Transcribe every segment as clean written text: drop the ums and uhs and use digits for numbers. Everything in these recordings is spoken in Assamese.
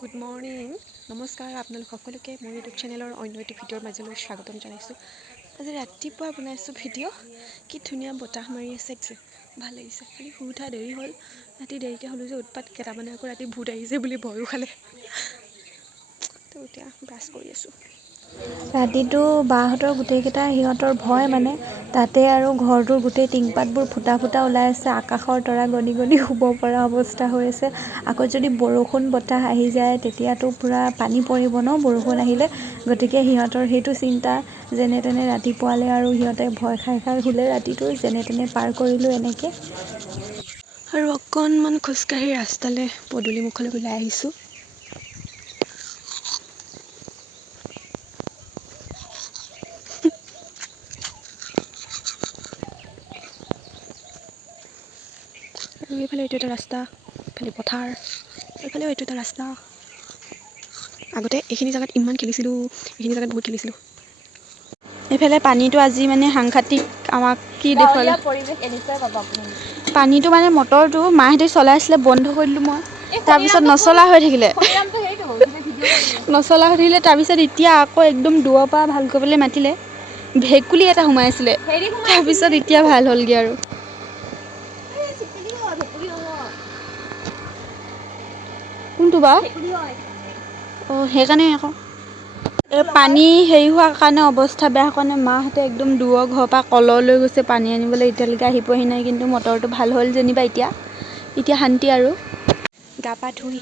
গুড মৰ্ণিং নমস্কাৰ আপোনালোক সকলোকে মোৰ ইউটিউব চেনেলৰ অন্য এটি ভিডিঅ'ৰ মাজলৈ স্বাগতম জনাইছোঁ। আজি ৰাতিপুৱা বনাইছোঁ ভিডিঅ'। কি ধুনীয়া বতাহ মাৰি আছে যে ভাল লাগিছে। খালি শুই উঠা দেৰি হ'ল, ৰাতি দেৰিকৈ হ'লোঁ যে উৎপাত কেইটামানে আকৌ ৰাতি ভূত আহিছে বুলি ভয়ো খালে। তো এতিয়া ব্ৰাছ কৰি আছোঁ। ৰাতিটো বাহঁতৰ গোটেইকেইটা সিহঁতৰ ভয় মানে তাতে আৰু ঘৰটোৰ গোটেই টিংপাতবোৰ ফুটা ফুটা ওলাই আছে, আকাশৰ তৰা গণি গণি শুব পৰা অৱস্থা হৈ আছে। আকৌ যদি বৰষুণ বতাহ আহি যায় তেতিয়াতো পূৰা পানী পৰিব ন বৰষুণ আহিলে, গতিকে সিহঁতৰ সেইটো চিন্তা। যেনে তেনে ৰাতিপুৱালে আৰু সিহঁতে ভয় খাই খাই শুলে ৰাতিটো, যেনে তেনে পাৰ কৰিলোঁ এনেকৈ। আৰু অকণমান খোজকাঢ়ি ৰাস্তালৈ পদূলি মুখলৈ ওলাই আহিছোঁ। আৰু এইফালে এইটো এটা ৰাস্তা, এইফালে পথাৰ, এইফালেও এইটো এটা ৰাস্তা। আগতে এইখিনি জেগাত ইমান খেলিছিলোঁ, এইখিনি জেগাত বহুত খেলিছিলোঁ। এইফালে পানীটো আজি মানে সাংঘাতিক আমাক কি দেখুৱালে। পানীটো মানে মটৰটো মাহঁতে চলাইছিলে, বন্ধ কৰি দিলোঁ মই। তাৰপিছত নচলা হৈ থাকিলে তাৰপিছত এতিয়া আকৌ একদম দূৰৰ পৰা ভাল কৰিবলৈ মাতিলে। ভেকুলী এটা সোমাই আছিলে, তাৰপিছত এতিয়া ভাল হ'লগৈ আৰু। কোনটো বা? অঁ সেইকাৰণে আকৌ এই পানী হেৰি হোৱাৰ কাৰণে অৱস্থা বেয়া কাৰণে মাহঁতে একদম দূৰৰ ঘৰৰ পৰা কলৰ লৈ গৈছে পানী আনিবলৈ। এতিয়ালৈকে আহি পোৱাহি নাই, কিন্তু মটৰটো ভাল হ'ল যেনিবা এতিয়া শান্তি আৰু। গা পা ধুই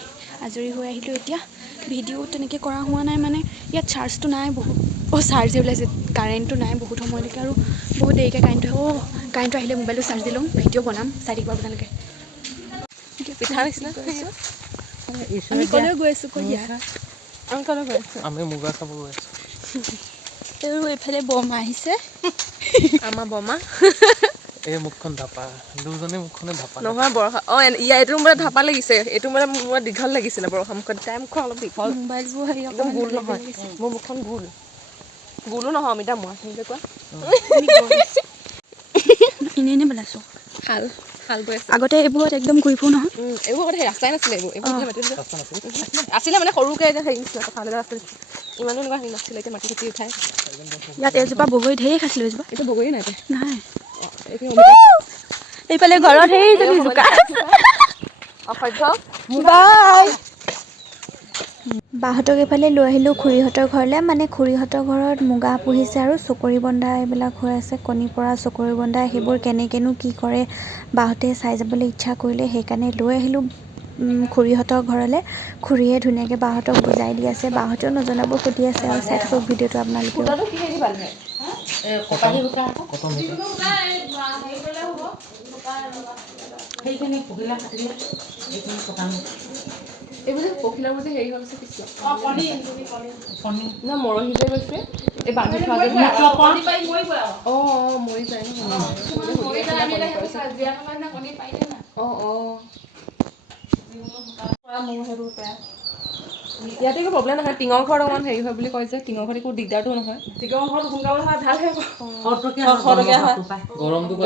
আজৰি হৈ আহিলোঁ এতিয়া। ভিডিঅ' তেনেকৈ কৰা হোৱা নাই মানে ইয়াত চাৰ্জটো নাই বহুত। চাৰ্জে ওলাইছে, কাৰেণ্টটো নাই বহুত সময়লৈকে আৰু বহুত দেৰিকৈ কাৰেণ্টটো আহিলে মোবাইলটো চাৰ্জ দি ল'ম, ভিডিঅ' বনাম, চাই থাকিব আপোনালোকে। পিঠা নিচিনা আমি ক'লৈ গৈ আছোঁ কৈ দিয়া। আমি মুগা চাব গৈ আছোঁ। আৰু এইফালে বৰমা আহিছে, আমাৰ বৰমা। এই মুখখন ধাপা, দুজনী মুখখনে ধাপা নহয় বৰষা। এইটো মোবাইলত ধাপা লাগিছে, এইটো মোবাইলত মোৰ দীঘল লাগিছিলে বৰষা মুখত। তাই মুখখন অলপ দীঘল, মোবাইলবোৰ হেৰি একদম অকণমান গোল বেলেগ নহয়। বেলেগ আছে। মোৰ মুখখন গোলো নহয় অমিতা মই নিজে কোৱা। এনেই পেলাইছোঁ। শাল বৈ আছে। আগতে এইবোৰত একদম ঘূৰি ফুৰো নহয়। এইবোৰ আগতে সেই ৰাস্তাই নাছিলে, এইবোৰ মাটি আছিলে মানে সৰুকৈ এতিয়া হেৰি নিছিলে, পথাৰ আছিল। ইমানো এনেকুৱা হেৰি নাছিলে, এতিয়া মাটি চাটি উঠাই। ইয়াত এজোপা বগৰী ঢেৰ খাইছিলোঁ এজোপা। এইটো বগৰী নাই নাই। এইটো এইফালে ঘৰত সেইজনী জোকা অসভ্য। বাই। বাহঁতক এইফালে লৈ আহিলোঁ খুৰীহঁতৰ ঘৰলৈ। মানে খুৰীহঁতৰ ঘৰত মুগা পুহিছে আৰু চকৰি বন্ধা এইবিলাক হৈ আছে, কণী পৰা চকৰি বন্ধা। সেইবোৰ কেনেকৈনো কি কৰে বাহঁতে চাই যাবলৈ ইচ্ছা কৰিলে, সেইকাৰণে লৈ আহিলোঁ খুৰীহঁতৰ ঘৰলৈ। খুৰীয়ে ধুনীয়াকৈ বাহঁতক বুজাই দি আছে, বাহঁতেও নজনাবোৰ সুধি আছে আৰু। চাই থাকক ভিডিঅ'টো আপোনালোকেও। এইবোৰ যে পখিলাবোৰ যে হেৰি হৈ গৈছে কিছু না মৰহি যে গৈছে, এই বান্ধি থোৱা যে মৰি যায় ইয়াতে একো প্ৰব্লেম নহয়। টিঙৰ ঘৰত অকণমান হেৰি হয় বুলি কয় যে, টিঙৰ ঘৰত একো দিগদাৰটো নহয়। টিঙৰ ঘৰত সোনকালে হয়, ভালহে খৰতকীয়া হয়,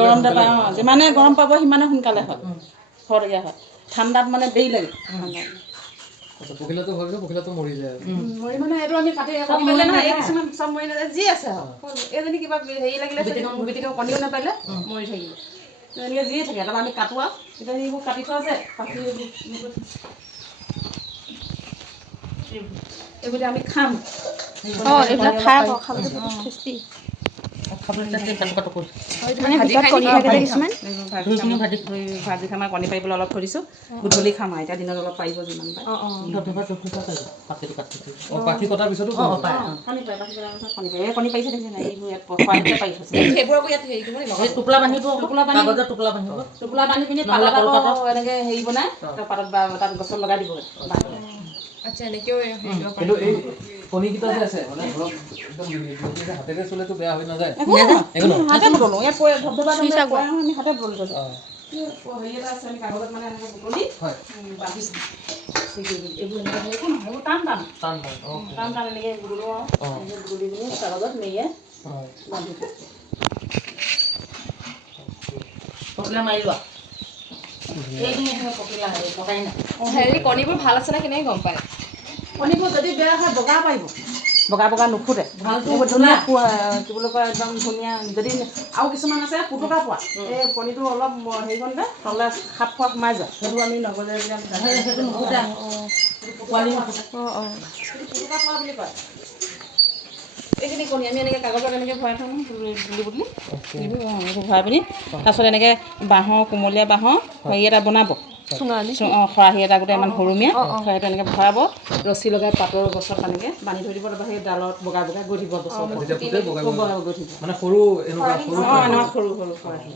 গৰম নাপায়। যিমানে গৰম পাব সিমানে সোনকালে হয়, খৰতকীয়া হয়। ঠাণ্ডাত মানে দেৰি লাগে। পখিলাটো হয়, পখিলাটো মৰি যায়। মৰি মানে এইটো আমি কাটি কিছুমান চব মৰি নাযায়, যি আছে এইজনী কিবা হেৰি লাগিলে কণীও নাপালে মৰি থাকিলে। এনেকৈ যিয়ে থাকে, তাৰপৰা আমি কাটো আৰু এতিয়া সেইবোৰ কাটি থোৱা যে এইবোৰ আমি খাম। এইবিলাক খাই আকৌ খাবলৈ বহুত টেষ্টি। মানে ভিতৰত কণী থাকে যে কিছুমান। ভাজি খাম আৰু কণী পাৰিবলৈ অলপ থৈ দিছোঁ, গধূলি খাম আৰু। এতিয়া দিনত অলপ পাৰিব যিমান পাৰে। পাখি কটাৰ পিছতো কণী পাৰিছে দেখিছে নাই, এইবোৰ ইয়াত খৰালিতে পাৰি থৈছে। সেইবোৰ আকৌ ইয়াত হেৰি কৰিব লাগিব, টোপোলা বান্ধিব, টোপোলা বান্ধি পিনি পাতত আকৌ এনেকৈ হেৰি বনাই পাতত তাত গছত লগাই দিব। আচ্ছা এনেকেও কিন্তু এই কণীকেইটা যে আছে মানে অলপ একদম হাতেৰে চুলেতো বেয়া হৈ নাযায়। হাতে বতলো ইয়াত ধবধবা আমি হাতে বতলো থৈছোঁ। হেৰি এটা আছে, আমি কাগজত মানে এনেকৈ বুটলি বান্ধিছোঁ। এইবোৰ এনেকৈ টান এনেকৈ বুটলো আৰু বুটলি পিনি কাগজত মেৰিয়াই বান্ধি থৈছোঁ। পখিলা মাৰি লোৱা। হেৰি কণীবোৰ ভাল আছে নে কেনেকৈ গম পায়? কণীবোৰ যদি বেয়া হয় বগা পাৰিব, বগা নুফুটে, বহুত ধুনীয়া কি বুলি কয় একদম ধুনীয়া। যদি আৰু কিছুমান আছে পুটুকা পোৱা, এই কণীটো অলপ হেৰি কৰোঁতে তলে সাপ খোৱা সোমাই যায়, সেইটো আমি নগজে সেইটো নুফুটে, পোৱালি নুফুটে, পুটুকা পোৱা বুলি কয়। এইখিনি কণী আমি এনেকৈ কাগজত এনেকৈ ভৰাই থওঁ বুলি এনেকৈ ভৰাই পিনি তাৰপিছত এনেকৈ বাঁহৰ কোমলীয়া বাঁহৰ হেৰি এটা বনাব, খৰাহি এটা গোটেই ইমান সৰুমীয়া খৰাহিটো এনেকৈ ভৰাব, ৰছী লগাই পাতৰ গছত এনেকৈ বান্ধি থৈ দিব, তাৰপৰা সেই ডালত বগা গৈ থাকিব গছৰ গৈ থাকিব মানে সৰু এনেকুৱা সৰু খৰাহি।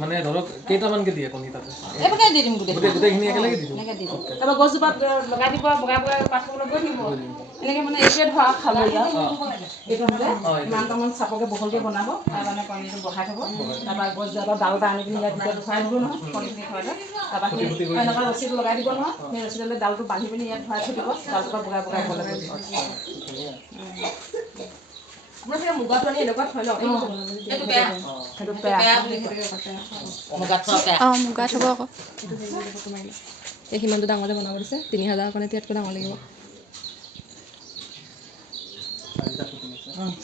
মানে ধৰক কেইটামানকে দিয়ে কণী তাতে? এইভাগে দি দিম গোটেইখিনি একেলগে দি দিম। এনেকৈ দি দিম, তাৰপৰা গছজোপাত লগাই দিব, বগা পাত খাবলৈ গৈ থাকিব এনেকৈ। মানে এইটোৱে ধৰা খাবলৈ এইটো হ'লে ইমানটামান চাপৰকৈ বহলকৈ বনাব, তাৰ মানে কণীটো বহাই থ'ব, তাৰপৰা গছজোপাৰ ডাল এটা আনি পিনি ইয়াত ভিতৰত ভৰাই দিব নহয়, কণীখিনি থওঁতে তাৰপৰা সেই এনেকুৱা ৰছীটো লগাই দিব নহয়, সেই ৰছীডালে ডালটো বান্ধি পিনি ইয়াত ভৰাই থৈ দিব, ডালটোৰ পৰা বগা ওপৰলৈ গৈ থাকিব। আপোনাৰ চাগে মুগাটো আনি এনেকুৱা থয় ন? সেইটো বেয়া, সেইটো বেয়া মুগাত থোৱা বেয়া। অঁ মুগা থ'ব আকৌ। এই সিমানটো ডাঙৰতে বনাব দিছে, 3000 কাৰণে ইয়াতকৈ ডাঙৰ লাগিব।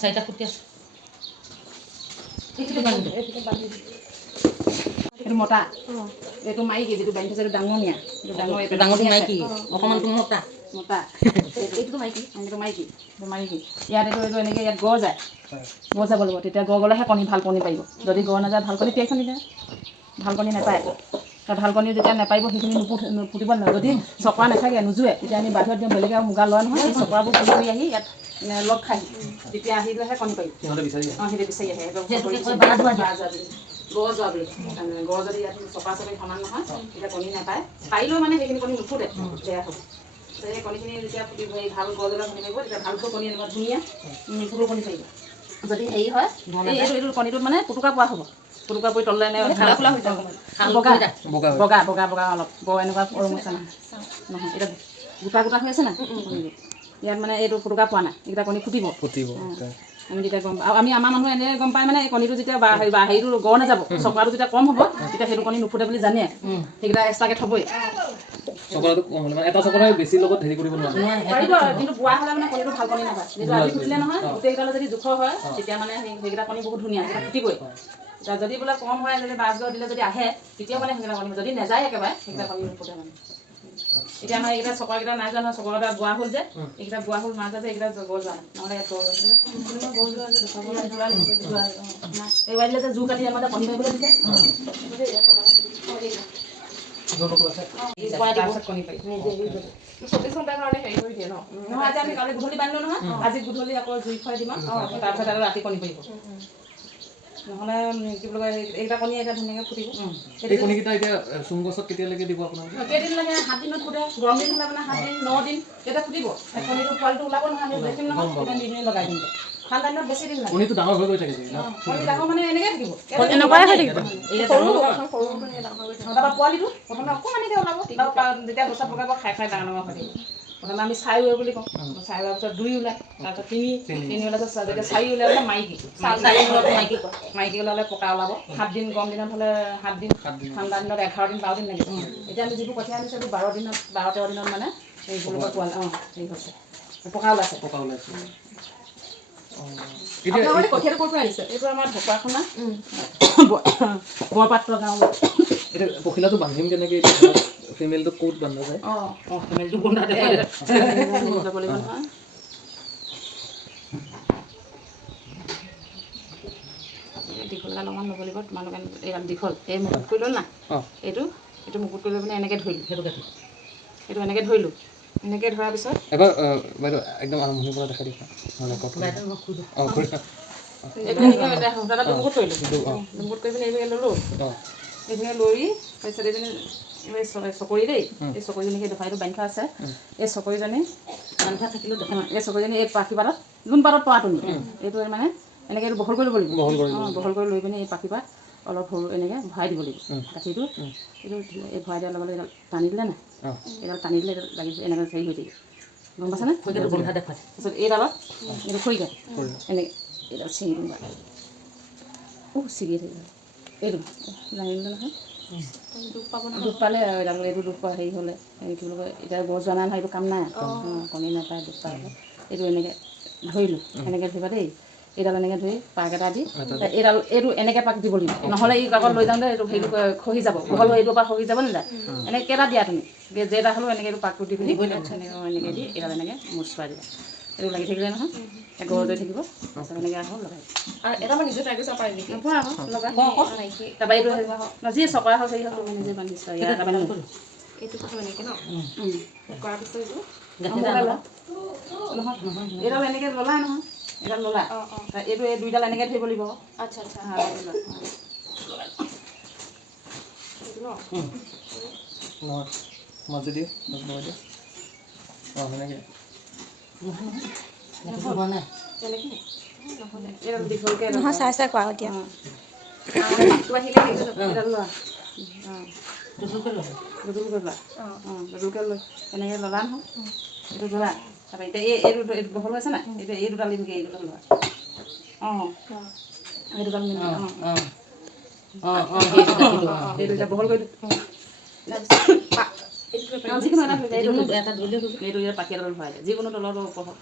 4টা ফুটি আছে। এইটো মতা, এইটো মাইকী, যিটো বান্ধি থৈছে এইটো ডাঙৰীয়া, এইটো ডাঙৰটো মাইকী, অকণমানটো মতা। এইটোতো মাইকী, এইটো মাইকী, এইটো মাইকী। ইয়াত এইটো এনেকৈ ইয়াত গড় যায়, গড় যাব লাগিব, তেতিয়া গড় গ'লেহে ভাল কণী পাৰিব। যদি গড় নাযায় ভাল কণী তিয়াই খানি যায়, ভাল কণী নাপায়। ভাল কণী যেতিয়া নাপাৰিব সেইখিনি নুফুটিব নহয়। যদি চকৰা নাথাকে নোজোৰে, তেতিয়া আমি বাহিৰত দিওঁ, বেলেগে আৰু মুগা লয় নহয়, সেই চকৰাবোৰ ফুলি আহি ইয়াত লগ খাই, তেতিয়া আহিলেহে কণী পাৰিব। সিহঁতে বিচাৰি আহে, গড় যোৱা বুলি। গড় যদি ইয়াত চকৰা চকৰি সমান নহয়, তেতিয়া কণী নাপায়, পাৰিলেও মানে সেইখিনি কণী নুফুটে, বেয়া হ'ব। সেই কণীখিনি যেতিয়া ফুটিব, ভাল গছডালৰ কণী পাৰিব, তেতিয়া ভালকৈ কণী এনেকুৱা ধুনীয়া ফুটৰ কণী পাৰিব। যদি হেৰি হয় এইটো কণীটোত মানে পুটুকা পোৱা হ'ব, পুটুকা পৰি তললৈ খোলা হৈ যাব, বগা অলপ বৰ এনেকুৱা ৰঙচা নহয়, এতিয়া গোটা হৈ আছে নাই ইয়াত, মানে এইটো পুটুকা পোৱা নাই, এইকেইটা কণী ফুটিব। আমি তেতিয়া গম পাওঁ, আৰু আমাৰ মানুহে এনেকৈ গম পায় মানে এই কণীটো যেতিয়া হেৰিটো গড় নাযাব, চকৰাটো যেতিয়া কম হ'ব, তেতিয়া সেইটো কণী নুফুটে বুলি জানে, সেইকেইটা এক্সট্ৰাকৈ থ'বই। চকৰাটো কম হ'লে মানে এটা চকৰাই বেছি লগত হেৰি কৰিব নোৱাৰে, পাৰিব, কিন্তু বুঢ়া হ'লে মানে কণীটো ভাল কণী নাপায়। যিটো আজি ফুটিলে নহয়, গোটেইকেইটালৈ যদি জোখৰ হয়, তেতিয়া মানে সেইকেইটা কণী বহুত ধুনীয়া, সেইকেইটা ফুটিবই। যদি বোলে কম হয়, যদি বাছ গছ দিলে যদি আহে, তেতিয়াও মানে সেইকেইটা কণী, যদি নাযায় একেবাৰে সেইকেইটা কণী নুফুটে মানে। এতিয়া আমাৰ এইকেইটা চকৰাকেইটা নাই যোৱা নহয়, চকৰাকেইটা বুঢ়া হ'ল যে, এইকেইটা বুঢ়া হ'ল মাছ আছে, এইকেইটা গছ যোৱা নাই, নহ'লে ইয়াত এইবাৰ দিলে যে জোৰ কাটি আমাৰ কণী মাৰিবলৈ দিছে, কণী পাৰি 24 ঘণ্টাৰ কাৰণে হেৰি কৰি দিয়ে ন? নহয়, আজি আমি কালি গধূলি বান্ধিলো নহয়, আজি গধূলি আকৌ জুই খুৱাই দিম, তাৰপিছত আৰু ৰাতি কণী পাৰিব। নহ'লে কি বুলি কয়, এইকেইটা কণী এতিয়া ধুনীয়াকৈ ফুটিব। এই কণীকেইটা এতিয়া চুম গছত কেতিয়ালৈকে দিব আপোনালোকে? কেইদিন লাগে? 7 দিনত ফুটে, গৰম দিন হ'লে মানে 7 দিন 9 দিন তেতিয়া ফুটিব। কণীটো পোৱালিটো ওলাব নহয়, আমি দেখিম নহয়, তেতিয়া নিদিনে লগাই দিম। ঠাণ্ডা দিনত বেছি দিন লাগে। কণীটো ডাঙৰ হৈ গৈ থাকে, কণী ডাঙৰ মানে এনেকৈ থাকিব, এনেকুৱাই হৈ থাকিব। তাৰপৰা পোৱালিটো প্ৰথমে অকণমানিকৈ ওলাব, যেতিয়া গছত বগাব খাই ডাঙৰ হৈ থাকিব। প্ৰথমে আমি চাই বুলি কওঁ, চাই হোৱাৰ পিছত 2 ওলায়, তাৰপিছত 3 ওলাৰ পিছত যেতিয়া 4 ওলাই মানে মাইকী ওলালে পকা ওলাব। 7 দিন গৰম দিনত হ'লে 7 দিন, ঠাণ্ডা দিনত 11 দিন 12 দিন লাগিব। এতিয়া আমি যিবোৰ কঠীয়া আনিছোঁ 12 দিনত 13 দিনত মানে এই গোলকৰ পোৱালি হেৰি হৈছে, পকা ওলাইছে। কঠীয়াটো ক'ৰ পৰা আনিছে? এইটো আমাৰ ঢকুৱাখনা বৰপাত্ৰ গাঁও। এতিয়া পখিলাটো বান্ধিম কেনেকৈ? ফিমেলটো ক'ত বান্ধা যায়? ফিমেলটো বন্ধা যাব লাগিব নহয়। দীঘল অলপমান ল'ব লাগিব, তোমালোকে এই দীঘল এই মুকুট কৰি ল'ল না, এইটো মুকুট কৰি লৈ পিনে এনেকৈ ধৰিলোঁ, এইটো এনেকৈ ধৰিলোঁ, এনেকৈ ধৰাৰ পিছত এবাৰ বাইদেউ একদম আৰম্ভণিৰ পৰা দেখাই দিবা। মুকুট কৰিলোঁ, মুকুট কৰি পিনে এইভাগে ল'লোঁ, এইভাগে লৈ তাৰপিছত এইজনী চকৰি দেই, এই চকৰিজনীকে দোকানটো বান্ধি থোৱা আছে, এই চকৰিজনী বান্ধি থোৱা থাকিলেও দেখা নাই, এই চকৰিজনী এই পাখি পাতত যোন পাতত পৰা তুমি এইটো মানে এনেকৈ এইটো বহল কৰি ল'ব লাগিব, বহল কৰি লৈ পিনে এই পাখি পাত অলপ সৰু এনেকৈ ভৰাই দিব লাগিব, গাঁঠিটো এইটো এই ভৰাই দিয়াৰ লগে লগে টানি দিলে নাই, এইডাল টানি দিলে লাগিছে এনেকৈ হেৰি হৈ থাকিব, গম পাইছানে? বন্ধা দেখুৱাই তাৰপিছত এইডালত এইটো খৰিকাত এনেকৈ এইডাল ছিঙি দিবা, ছিঙি থাকিব, এইটো দাঙি দিলে নহয়, দুখ পালে আৰু এইটো দুখ হেৰি হ'লে কি বুলি কয় এতিয়া গছ যোৱা নাই নহয় এইটো কাম নাই কণী নাপায় দুখ পালে এইটো এনেকৈ ধৰিলোঁ এনেকৈ ধৰিবা দেই এইডাল এনেকৈ ধৰি পাক এটা দি এইটো এনেকৈ পাক দিব লাগিব নহ'লে এই কাগজ লৈ যাওঁতে এইটো হেৰিটো খহি যাব বহল হৈ এইটোৰ পৰা খহি যাব নাযায় এনেকৈ কেইটা দিয়া তুমি যেইটা হ'লেও এনেকৈ এইটো পাকটো দি পিনি এনেকৈ দি এইডাল এনেকৈ মুচ পাই দিবা এইটো লাগি থাকিলে নহয় ঘৰত হৈ থাকিব তাৰপিছত এনেকৈ আকৌ লগাই এটা মই নিজে ট্ৰাই কৰি চাব পাৰিম নেকি নপৰা আকৌ লগাই তাৰপৰা এইটো যি চকৰা হওক হেৰি হওক তুমি নিজে বান্ধিছা ইয়াৰ তাৰপৰা এইটো প্ৰথম এনেকৈ ন কৰাৰ পিছত এইটো নহয় এইডাল এনেকৈ ল'লা নহয় এইডাল ল'লা এইটো এই দুইডাল এনেকৈ ধৰিব লাগিব আচ্ছা আচ্ছা এইটো ন মাজেদি সেনেকৈ এইডাল দীঘলকৈ নহয় চাই চাই কোৱা এতিয়া পাকটো আহিলে এইডাল লোৱা গধুৰকৈ লোৱা গধুৰকৈ লৈ এনেকৈ ল'লা নহয় এইটো ল'লা তাৰপৰা এতিয়া এইটো বহল হৈছে নাই এতিয়া এই দুডাল দিমগৈ এই দুডাল লোৱা এই দুডাল এই দুটা বহল কৰি যিকোনো এটা হৈ যায় এইটো ইয়াত পাখি এডাল ভৰাই দিয়ে যিকোনো তলৰ ওপৰত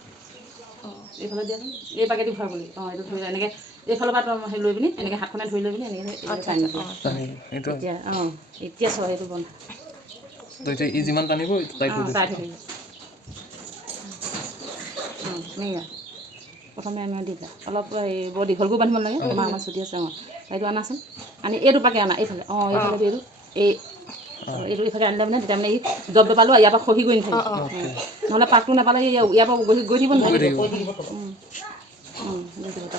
এইফালে দিয়াচোন এই পাকেদি ভৰাব লাগিব এইটো ধৰি এনেকৈ এইফালৰ পৰা হেৰি লৈ পিনি এনেকৈ হাতখনে ধৰি লৈ পিনি এনেকৈ টানি দিয়া এতিয়া এতিয়া চোৱা সেইটো বন্ধ এতিয়া ই যিমান টানিব টাইট হৈ থাকিব প্ৰথমে আমি দিবা অলপ এই বৰ দীঘলকৈ বান্ধিব নালাগে আমাৰ চুটি আছে এইটো আনাচোন আনি এইটো পাকে আনা এইফালে এইফালে এইটো এইটো ইফালে আনিলে মানে তেতিয়া মানে এই দব দবালো ইয়াৰ পৰা খহি গৈ নাথাকিব নহ'লে পাকটো নাপালে ইয়াৰ পৰা গৈ থাকিব নাথাকিব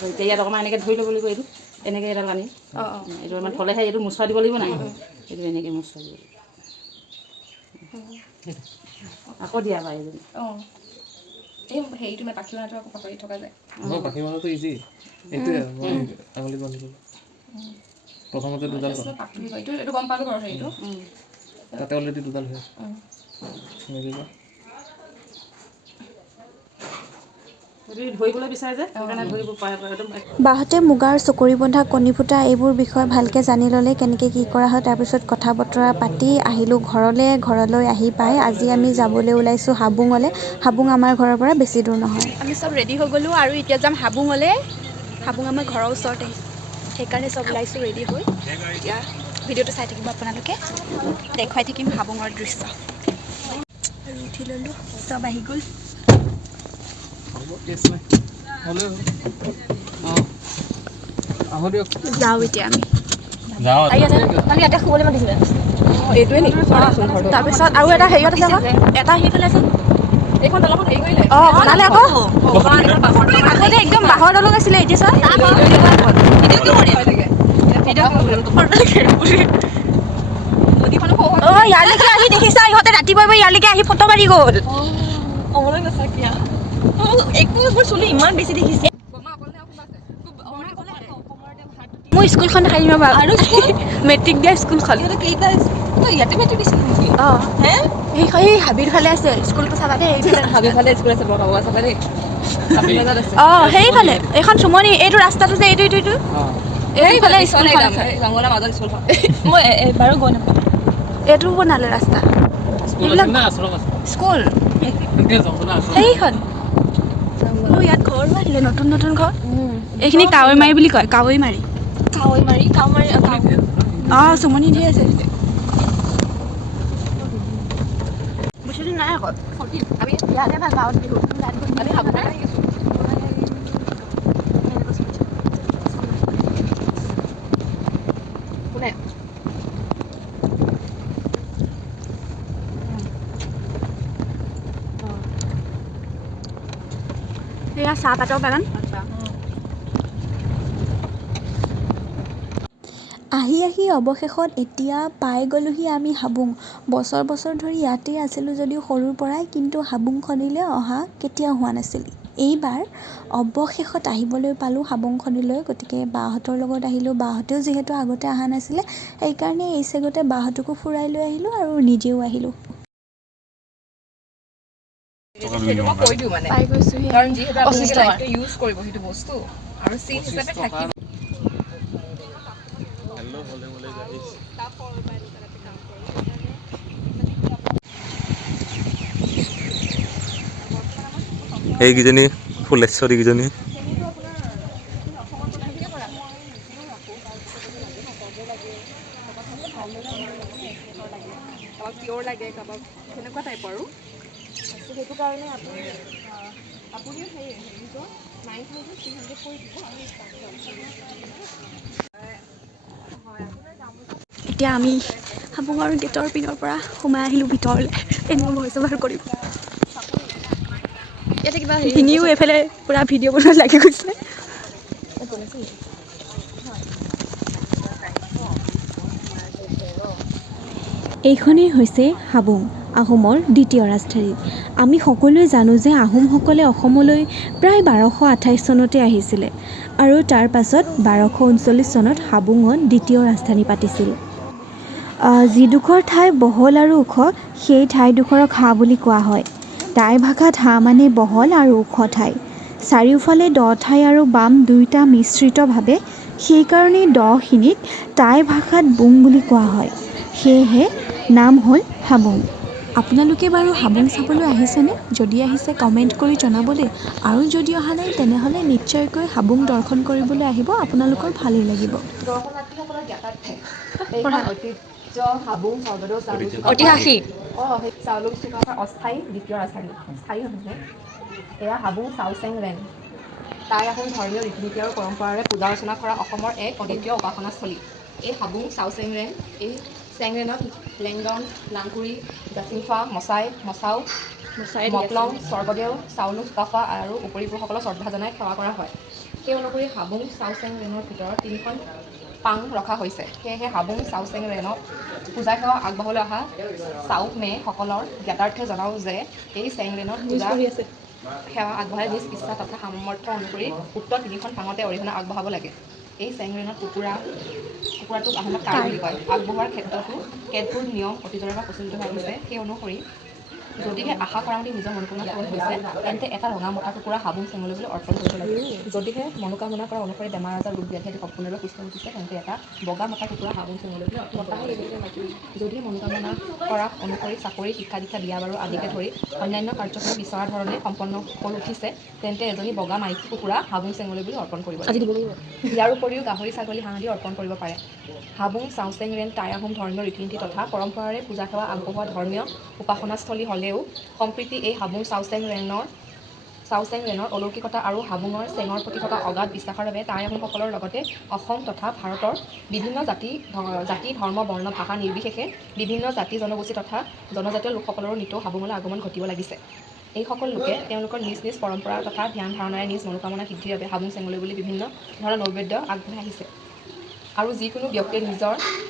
এতিয়া ইয়াত অকণমান এনেকৈ ধৰি ল'ব লাগিব এইটো এনেকৈ এডাল আনি এইটো মানে থ'লেহে এইটো মোচোৱা দিব লাগিব নাই এইটো এনেকৈ মোচোৱা দিব লাগিব আকৌ দিয়া বাৰু এইজনী এই হেৰিটো মানে পাখি বনাটো আকৌ পাহৰি থকা যায় পাখি বনাটো ইজি এইটোৱে মই আঙুলিত বান্ধিব প্ৰথমতে দুডাল এইটো গম পালোঁ বাৰু হেৰিটো তাতে অলৰেডি দুডাল হৈ আছে ধৰিবলৈ বিচাৰে যে সেইকাৰণে ধৰিব পাৰে একদম বাহঁতে মুগাৰ চকৰি বন্ধা কণী ফুটা এইবোৰ বিষয়ে ভালকৈ জানি ল'লে কেনেকৈ কি কৰা হয় তাৰপিছত কথা বতৰা পাতি আহিলোঁ ঘৰলৈ আহি পাই আজি আমি যাবলৈ ওলাইছোঁ হাবুঙলৈ হাবুং আমাৰ ঘৰৰ পৰা বেছি দূৰ নহয় আমি চব ৰেডি হৈ গ'লোঁ আৰু এতিয়া যাম হাবুঙলৈ হাবুং আমাৰ ঘৰৰ ওচৰতে সেইকাৰণে চব ওলাইছোঁ ৰেডি হৈ এতিয়া ভিডিঅ'টো চাই থাকিব আপোনালোকে দেখুৱাই থাকিম হাবুঙৰ দৃশ্য আৰু উঠি ল'লোঁ চব আহি গ'ল যাওঁ এতিয়া আমি ইয়াতে শুবলৈ মাতিছিলে এইটোৱে নেকি তাৰপিছত আৰু এটা হেৰিয়ত আছে এটা সেইফালে আছে এইখন দলঙত হেৰি কৰিলে বনালে আকৌ আগতে একদম বাঁহৰ দলং আছিলে এতিয়া চোৱা ইয়ালৈকে আহি দেখিছা ইহঁতে ৰাতিপুৱা ইয়ালৈকে আহি ফটো মাৰি গ'ল ইমান বেছি দেখিছে মোৰ স্কুলখন দেখাই দিম ৰ'বা আৰু মেট্ৰিক দিয়া স্কুলখন সেই হাবিৰ ফালে আছে স্কুলটো চাবা দেই সেইফালে এইখন চুমনি এইটো ৰাস্তাটো যে এইটো এইফালে মই এবাৰো গৈ নাপাওঁ এইটো বনালে ৰাস্তা এইবিলাক স্কুল সেইখন ইয়াত ঘৰো আহিলে নতুন নতুন ঘৰ এইখিনি কাৱৈ মাৰি বুলি কয় কাৱৈ মাৰি চুমনি ধেৰ আছে বেছি নাই আকৌ আমি ইয়াতে ভাল গাঁৱত বিহু আমি হাবুঙত আহি আছোঁ কোনে এয়া চাহপাতৰ বাগান আহি অৱশেষত এতিয়া পাই গ'লোহি আমি হাবুং বছৰ ধৰি ইয়াতেই আছিলোঁ যদিও সৰুৰ পৰাই কিন্তু হাবুংখনিলৈ অহা কেতিয়াও হোৱা নাছিল এইবাৰ অৱশেষত আহিবলৈ পালোঁ হাবুংখনিলৈ গতিকে বাহঁতৰ লগত আহিলোঁ বাহঁতেও যিহেতু আগতে অহা নাছিলে সেইকাৰণে এই চেগতে বাহঁতকো ফুৰাই লৈ আহিলোঁ আৰু নিজেও আহিলোঁ সেইটো মই কৈ দিওঁ মানে পাই গৈছোহি কাৰণ যিহেতু আপুনি লাইটটো ইউজ কৰিব সেইটো বস্তু আৰু চিন হিচাপে থাকিব এইকেইজনী ফুলেশ্বৰী কেইজনী পিয়ৰ লাগে কাৰোবাক সেনেকুৱা টাইপৰ আৰু সেইটো কাৰণে আপুনিও হেৰি 9,300 কৰি দিব এতিয়া আমি হাবুঙৰ গেটৰ পিনৰ পৰা সোমাই আহিলোঁ ভিতৰলৈ এনেও ভইচ অভাৰ কৰিম ইয়াতে কিবা ভিনিও এইফালে পূৰা ভিডিঅ' বনোৱাত লাগি গৈছে এইখনেই হৈছে হাবুং আহোমৰ দ্বিতীয় ৰাজধানী আমি সকলোৱে জানো যে আহোমসকলে অসমলৈ প্ৰায় 1228 চনতে আহিছিলে আৰু তাৰ পাছত 1239 চনত হাবুঙত দ্বিতীয় ৰাজধানী পাতিছিল যিডোখৰ ঠাই বহল আৰু ওখ সেই ঠাইডোখৰক হাঁ বুলি কোৱা হয় টাই ভাষাত হাঁ মানে বহল আৰু ওখ ঠাই চাৰিওফালে দ ঠাই আৰু বাম দুয়োটা মিশ্ৰিতভাৱে সেইকাৰণেই দখিনিক টাই ভাষাত বুং বুলি কোৱা হয় সেয়েহে নাম হ'ল হাবুং আপোনালোকে বাৰু হাবুং চাবলৈ আহিছেনে যদি আহিছে কমেণ্ট কৰি জনাব দেই আৰু যদি অহা নাই তেনেহ'লে নিশ্চয়কৈ হাবুং দৰ্শন কৰিবলৈ আহিব আপোনালোকৰ ভালেই লাগিব দৰ্শনাৰ্থীসকলৰ জ্ঞাতাৰ্থে এইখন ঐতিহ্য হাবুং স্বৰ্গদেউ ঐতিহাসিক সেই চাউলুং চুকাফাৰ অস্থায়ী দ্বিতীয় ৰাজধানী স্থায়ী নহয় এয়া হাবুং চাওচেং ৰেং টাই আহোম ধৰ্মীয় ৰীতি নীতি আৰু পৰম্পৰাৰে পূজা অৰ্চনা কৰা অসমৰ এক অদ্বিতীয় উপাসনাস্থলী এই হাবুং চাওচেং ৰেং এই চেংৰেনত লেংডন লাংকুৰি জাচিংফা মচাও মকলং স্বৰ্গদেউ চাউলুং চুকাফা আৰু উপৰিপুৰুষসকলক শ্ৰদ্ধা জনাই সেৱা কৰা হয় সেই অনুসৰি হাবুং চাওচেং ৰেনৰ ভিতৰত 3খন পাং ৰখা হৈছে সেয়েহে হাবুং চাওচেং ৰেণত পূজা সেৱা আগবঢ়াবলৈ অহা চাও মেসকলৰ জ্ঞাতাৰ্থে জনাওঁ যে এই চেংৰেনত পূজা সেৱা আগবঢ়াই নিজ ইচ্ছা তথা সামৰ্থ্য অনুসৰি উক্ত 3খন পাঙতে অৰিহণা আগবঢ়াব লাগে এই চেংৰেনত কুকুৰাটোক আহোমত কাড় বুলি কয় আগবঢ়োৱাৰ ক্ষেত্ৰতো কেতবোৰ নিয়ম অতীজৰে পৰা প্ৰচলিত হৈ আহিছে সেই অনুসৰি যদিহে আশা কৰামতে নিজৰ মনোকামনা পূৰণ হৈছে তেন্তে এটা ৰঙা মতা কুকুৰা হাবুং চেঙলৈ বুলি অৰ্পণ কৰিব লাগে যদিহে মনোকামনা কৰা অনুসৰি বেমাৰ আজাৰ ৰোগ ব্যাধি সম্পূৰ্ণৰূপে সুস্থ উঠিছে তেন্তে এটা বগা মতা কুকুৰা হাবুং চেঙলৈ বুলি যদিহে মনোকামনা কৰা অনুসৰি চাকৰি শিক্ষা দীক্ষা বিয়া বাৰু আদিকে ধৰি অন্যান্য কাৰ্যক্ৰম বিচৰা ধৰণে সম্পন্ন কৰি উঠিছে তেন্তে এজনী বগা মাইকী কুকুৰা হাবুং চেঙলৈ বুলি অৰ্পণ কৰিব লাগে ইয়াৰ উপৰিও গাহৰি ছাগলী হাঁহ আদি অৰ্পণ কৰিব পাৰে হাবুং চাওচেং ৰেন টাই আহোম ধৰ্মীয় ৰীতি নীতি তথা পৰম্পৰাৰে পূজা সেৱা আগবঢ়োৱা ধৰ্মীয় উপাসনাস্থলী হ'লেও সম্প্ৰীতি এই হাবুং চাওচেং ৰেনৰ অলৌকিকতা আৰু হাবুঙৰ চেঙৰ প্ৰতি থকা অগাধ বিশ্বাসৰ বাবে টাই আহোমসকলৰ লগতে অসম তথা ভাৰতৰ বিভিন্ন জাতি ধৰ্ম বৰ্ণ ভাষা নিৰ্বিশেষে বিভিন্ন জাতি জনগোষ্ঠী তথা জনজাতীয় লোকসকলৰো নিতৌ হাবুঙলৈ আগমন ঘটিব লাগিছে এইসকল লোকে তেওঁলোকৰ নিজ নিজ পৰম্পৰা তথা ধ্যান ধাৰণাৰে নিজ মনোকামনা সিদ্ধিৰ বাবে হাবুং চেঙলৈ বুলি বিভিন্ন ধৰণৰ নৈবেদ্য আগবঢ়াই আহিছে আৰু যিকোনো ব্যক্তিয়ে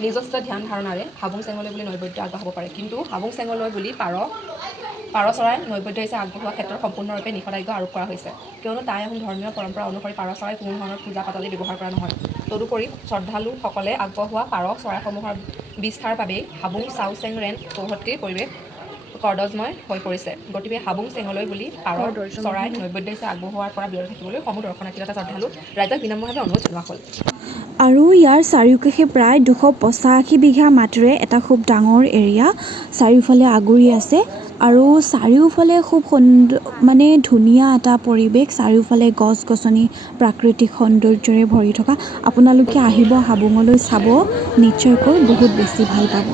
নিজস্ব ধ্যান ধাৰণাৰে হাবুং চেঙলৈ বুলি নৈবেদ্য আগবঢ়াব পাৰে কিন্তু হাবুং চেঙলৈ বুলি পাৰ চৰাই নৈবেদ্য হিচাপে আগবঢ়োৱা ক্ষেত্ৰত সম্পূৰ্ণৰূপে নিষেধাজ্ঞা আৰোপ কৰা হৈছে কিয়নো টাই আহোম ধৰ্মীয় পৰম্পৰা অনুসৰি পাৰ চৰাই কোনো ধৰণৰ পূজা পাতলে ব্যৱহাৰ কৰা নহয় তদুপৰি শ্ৰদ্ধালুসকলে আগবঢ়োৱা পাৰ চৰাইসমূহৰ বিস্তাৰ বাবেই হাবুং চাওচেং ৰেন চৌহদটিৰ পৰিৱেশ কৰ্দজময় হৈ পৰিছে গতিকে হাবুং চেঙলৈ বুলি পাৰ চৰাই নৈবেদ্য হিচাপে আগবঢ়োৱাৰ পৰা বিৰত থাকিবলৈ সমূহ দৰ্শনাৰ্থী তথা শ্ৰদ্ধালু ৰাইজক বিনম্ৰভাৱে অনুৰোধ জনোৱা হ'ল আৰু ইয়াৰ চাৰিওকাষে প্ৰায় 285 বিঘা মাটিৰে এটা খুব ডাঙৰ এৰিয়া চাৰিওফালে আগুৰি আছে আৰু চাৰিওফালে খুব ধুনীয়া এটা পৰিৱেশ চাৰিওফালে গছ গছনি প্ৰাকৃতিক সৌন্দৰ্যৰে ভৰি থকা আপোনালোকে আহিব হাবুঙলৈ চাব নিশ্চয়কৈ বহুত বেছি ভাল পাব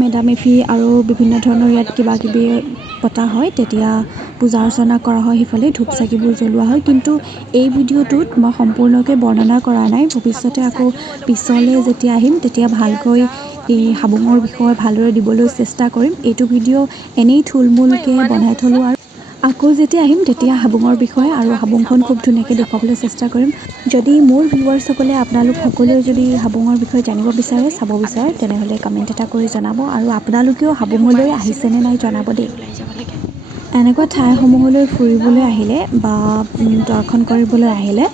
মেডামেফি আৰু বিভিন্ন ধৰণৰ ইয়াত কিবা কিবি পতা হয় তেতিয়া পূজা অৰ্চনা কৰা হয় সিফালে ধূপ চাকিবোৰ জ্বলোৱা হয় কিন্তু এই ভিডিঅ'টোত মই সম্পূৰ্ণকৈ বৰ্ণনা কৰা নাই ভৱিষ্যতে আকৌ পিছলৈ যেতিয়া আহিম তেতিয়া ভালকৈ এই হাবুঙৰ বিষয়ে ভালদৰে দিবলৈ চেষ্টা কৰিম এইটো ভিডিঅ' এনেই থুলমূলকৈ বনাই থলোঁ আৰু আকৌ যেতিয়া আহিম তেতিয়া হাবুঙৰ বিষয়ে আৰু হাবুংখন খুব ধুনীয়াকৈ দেখুৱাবলৈ চেষ্টা কৰিম যদি মোৰ ভিউৱাৰ্ছসকলে আপোনালোক সকলোৱে যদি হাবুঙৰ বিষয়ে জানিব বিচাৰে চাব বিচাৰে তেনেহ'লে কমেণ্ট এটা কৰি জনাব আৰু আপোনালোকেও হাবুঙলৈ আহিছেনে নাই জনাব দেই এনেকুৱা ঠাইসমূহলৈ ফুৰিবলৈ আহিলে বা দৰ্শন কৰিবলৈ আহিলে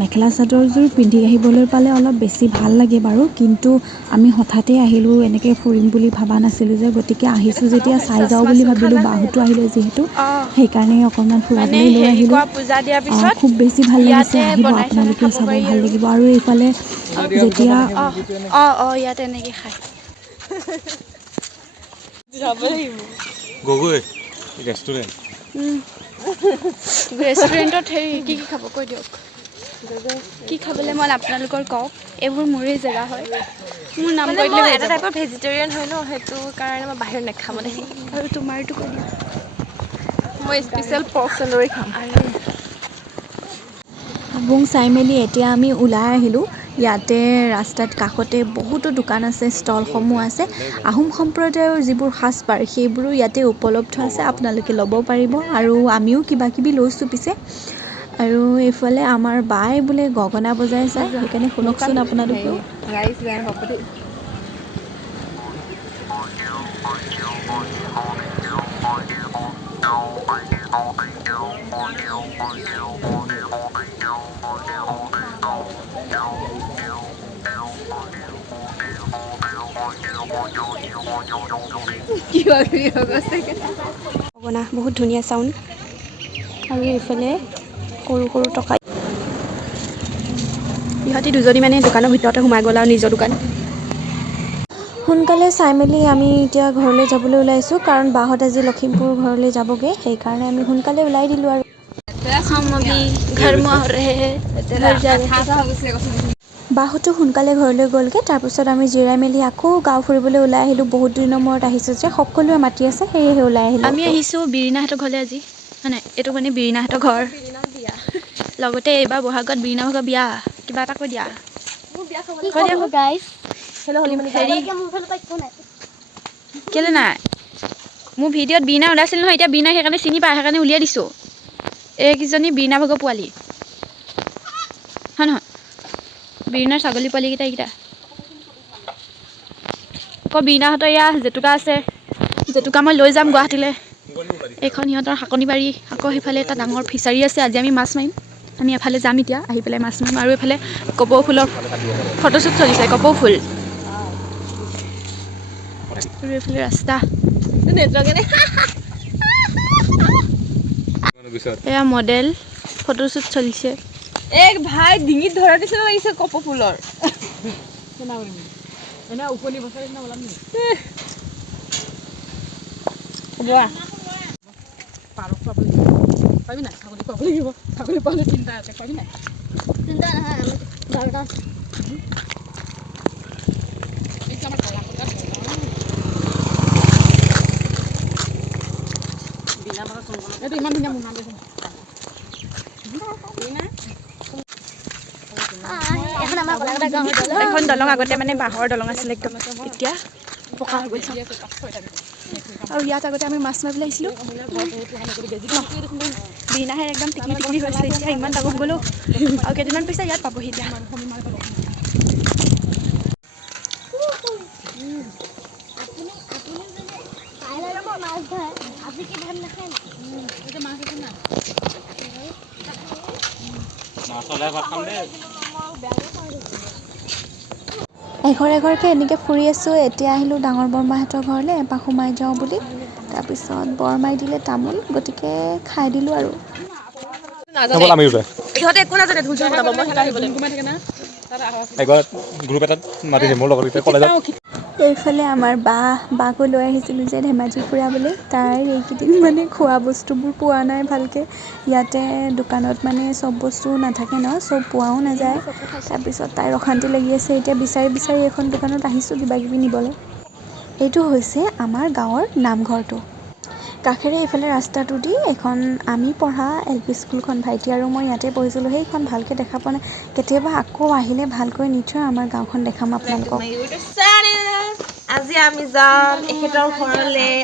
মেখেলা চাদৰযোৰ পিন্ধি আহিবলৈ পালে অলপ বেছি ভাল লাগে বাৰু, কিন্তু আমি হঠাতে আহিলোঁ, এনেকৈ ফুৰিম বুলি ভবা নাছিলোঁ যে, গতিকে আহিছোঁ যেতিয়া চাই যাওঁ বুলি ভাবিলোঁ। বাহুতো আহিলে যিহেতু সেইকাৰণে অকণমান ফুৰাবলৈ লৈ আহিলোঁ। খুব বেছি ভাল লাগিছে, আহিব আপোনালোকেও চাব, ভাল লাগিব। আৰু এইফালে যেতিয়া ইয়াত এনেকৈ খায় গগৈ ৰেষ্টুৰেণ্ট ৰেষ্টুৰেণ্টত হেৰি কি খাব কৈ দিয়ক, কি খাবলৈ মন আপোনালোকৰ কওক। এইবোৰ মোৰে জেগা হয়, মোৰ নাম কৈ দিলে এটা টাইপৰ ভেজিটেৰিয়ান হয় ন, সেইটো কাৰণে মই বাহিৰত নাখাওঁ মানে। আৰু তোমাৰটো কৈ দিয়ক। মই স্পেচিয়েল পৰ্ক চেলৰি খাম। হাবুং চাই মেলি এতিয়া আমি ওলাই আহিলোঁ। ইয়াতে ৰাস্তাত কাষতে বহুতো দোকান আছে, ষ্টলসমূহ আছে। আহোম সম্প্ৰদায়ৰ যিবোৰ সাজপাৰ সেইবোৰো ইয়াতে উপলব্ধ আছে, আপোনালোকে ল'ব পাৰিব। আৰু আমিও কিবাকিবি লৈছোঁ পিছে। আৰু এইফালে আমাৰ বাই বোলে গগনা বজাই আছে, সেইকাৰণে শুনকচোন আপোনালোকেও। গগনা বহুত ধুনীয়া চাউণ্ড। আৰু এইফালে সৰু সৰু টকা, ইহঁতি দুজনী মানে দোকানৰ ভিতৰতে সোমাই গ'ল আৰু নিজৰ দোকান। সোনকালে চাই মেলি আমি এতিয়া ঘৰলৈ যাবলৈ ওলাইছোঁ, কাৰণ বাহঁত আজি লখিমপুৰ ঘৰলৈ যাবগৈ, সেইকাৰণে আমি সোনকালে ওলাই দিলোঁ। আৰু বাহঁতো সোনকালে ঘৰলৈ গ'লগৈ। তাৰপিছত আমি জিৰাই মেলি আকৌ গাঁও ফুৰিবলৈ ওলাই আহিলোঁ। বহুত দিনৰ মূৰত আহিছোঁ যে, সকলোৱে মাতি আছে, সেয়েহে ওলাই আহিলোঁ। আমি আহিছোঁ বিৰিণাহঁতৰ ঘৰলৈ আজি, হয় নাই? এইটো মানে বিৰিণাহঁতৰ ঘৰ, লগতে এইবাৰ বহাগত বিৰিণা ভাগৰ বিয়া। কিবা এটা কৈ দিয়া, কেলে নাই? মোৰ ভিডিঅ'ত বিৰিণা ওলাইছিল নহয়, এতিয়া বিৰিণা সেইকাৰণে চিনি পায়, সেইকাৰণে উলিয়াই দিছোঁ। এইকেইজনী বিৰিণা ভাগৰ পোৱালি, হয় নহয়? বিৰিণাৰ ছাগলী পোৱালিকেইটা এইকেইটা। আকৌ বিৰিণাহঁতৰ এয়া জেতুকা আছে, জেতুকা মই লৈ যাম গুৱাহাটীলৈ। এইখন সিহঁতৰ শাকনি বাৰী। আকৌ সেইফালে এটা ডাঙৰ ফিচাৰী আছে, আজি আমি মাছ মাৰিম। আমি এফালে যাম এতিয়া, আহি পেলাই মাছ মাৰিম। আৰু এইফালে কপৌ ফুলৰ ফটোশ্বুট চলিছে, কপৌ ফুল। আৰু এইফালে ৰাস্তা, এয়া মডেল ফটোশ্বুট চলিছে। এক ভাই ডিঙিত ধৰা নিচিনা লাগিছে কপৌ ফুলৰ। পাৰ খুৱাব লাগিব, পাবি নাই? ছাগলী খুৱাব লাগিব, ছাগলী পোৱালি 3টা আছে, পাবি নাই? 3টা নহয়, 10টা আছে। এইটো ইমান ধুনীয়া মুনা দেখোন। এখন দলং আগতে মানে বাঁহৰ দলং আছিলে একদম, এতিয়া পকা হৈ গ'ল। আৰু ইয়াত আগতে আমি মাছ মাৰিবলৈ আহিছিলোঁ। বিৰিণাহে একদম টিকলি টিকলি হৈছে এতিয়া, ইমান ডাঙৰ হৈ গ'লোঁ। আৰু কেইদিনমান পিছত ইয়াত পাবহি এতিয়া। এঘৰ এঘৰকৈ এনেকৈ ফুৰি আছোঁ। এতিয়া আহিলোঁ ডাঙৰ বৰমাহঁতৰ ঘৰলৈ, এপাক সোমাই যাওঁ বুলি। তাৰপিছত বৰমাই দিলে তামোল, গতিকে খাই দিলোঁ আৰু। ইহঁতে একো নাজানে, ঢোল চোল বজাব, মই শিকাই আহিব লাগিব। গ্ৰুপ এটাত মাতিছে মোৰ লগত, কলেজত। এইফালে আমাৰ বাকো লৈ আহিছিলোঁ যে ধেমাজি ফুৰাবলৈ। তাইৰ এইকেইদিন মানে খোৱা বস্তুবোৰ পোৱা নাই ভালকৈ। ইয়াতে দোকানত মানে চব বস্তু নাথাকে ন, চব পোৱাও নাযায়। তাৰপিছত তাইৰ অশান্তি লাগি আছে, এতিয়া বিচাৰি বিচাৰি এখন দোকানত আহিছোঁ কিবাকিবি নিবলৈ। এইটো হৈছে আমাৰ গাঁৱৰ নামঘৰটো। কাষেৰে এইফালে ৰাস্তাটো দি এখন আমি পঢ়া LP স্কুলখন, ভাইটি আৰু মই ইয়াতে পঢ়িছিলোঁ, সেইখন ভালকৈ দেখা পোৱা নাই। কেতিয়াবা আকৌ আহিলে ভালকৈ নিশ্চয় আমাৰ গাঁওখন দেখাম আপোনালোকক। আজি আমি যাম এখেতৰ ঘৰলৈ,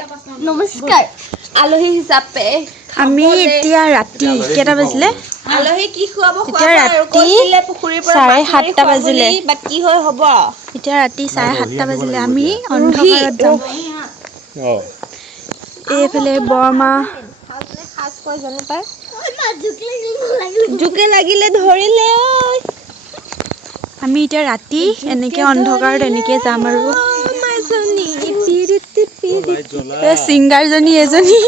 নমস্কাৰ, আলহী হিচাপে। আমি এতিয়া ৰাতি কেইটা বাজিলে? আলহী কি খুৱাব এতিয়া ৰাতি 7:30 বাজিলে। কি হয় হ'ব। এতিয়া ৰাতি 7:30 বাজিলে, আমি অন্ধকাৰত যাম। এইফালে বৰমা, জোকে লাগিলে ধৰিলে ঐ। আমি এতিয়া ৰাতি এনেকে অন্ধকাৰত এনেকে যাম আৰু ছিংগাৰজনী এজনী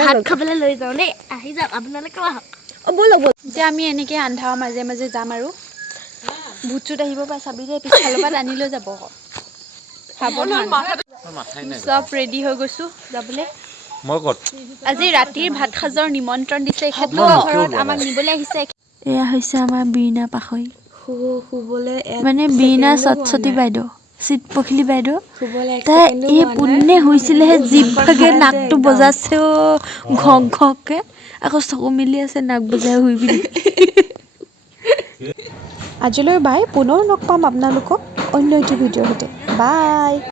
ভাত খাবলৈ লৈ যাওঁ দেই আহি যাওক আপোনালোকে এতিয়া আমি এনেকে আন্ধাৰৰ মাজে মাজে যাম আৰু ভূত চুত আহিব পাৰে চাবি দেই পিছফালৰ পৰা টানি লৈ যাব সাৱধান চব ৰেডি হৈ গৈছো যাবলৈ আজি ৰাতিৰ ভাত সাজৰ নিমন্ত্ৰণ দিছে এখেতৰ ঘৰত আমাক নিবলৈ আহিছে এয়া হৈছে আমাৰ বীণা পাখৈ শুবলৈ মানে বীণা চটচটি বাইদেউ চিট পখিলি বাইদেউ তাই এই পোনে হৈছিলেহে জীপ ভাগে নাকটো বজাইছে ঘক ঘককে আকৌ চকু মিলি আছে নাক বজাই শুই পিনি আজিলৈ বাই পুনৰ লগ পাম আপোনালোকক অন্য এটি ভিডিঅ'ৰ সৈতে বাই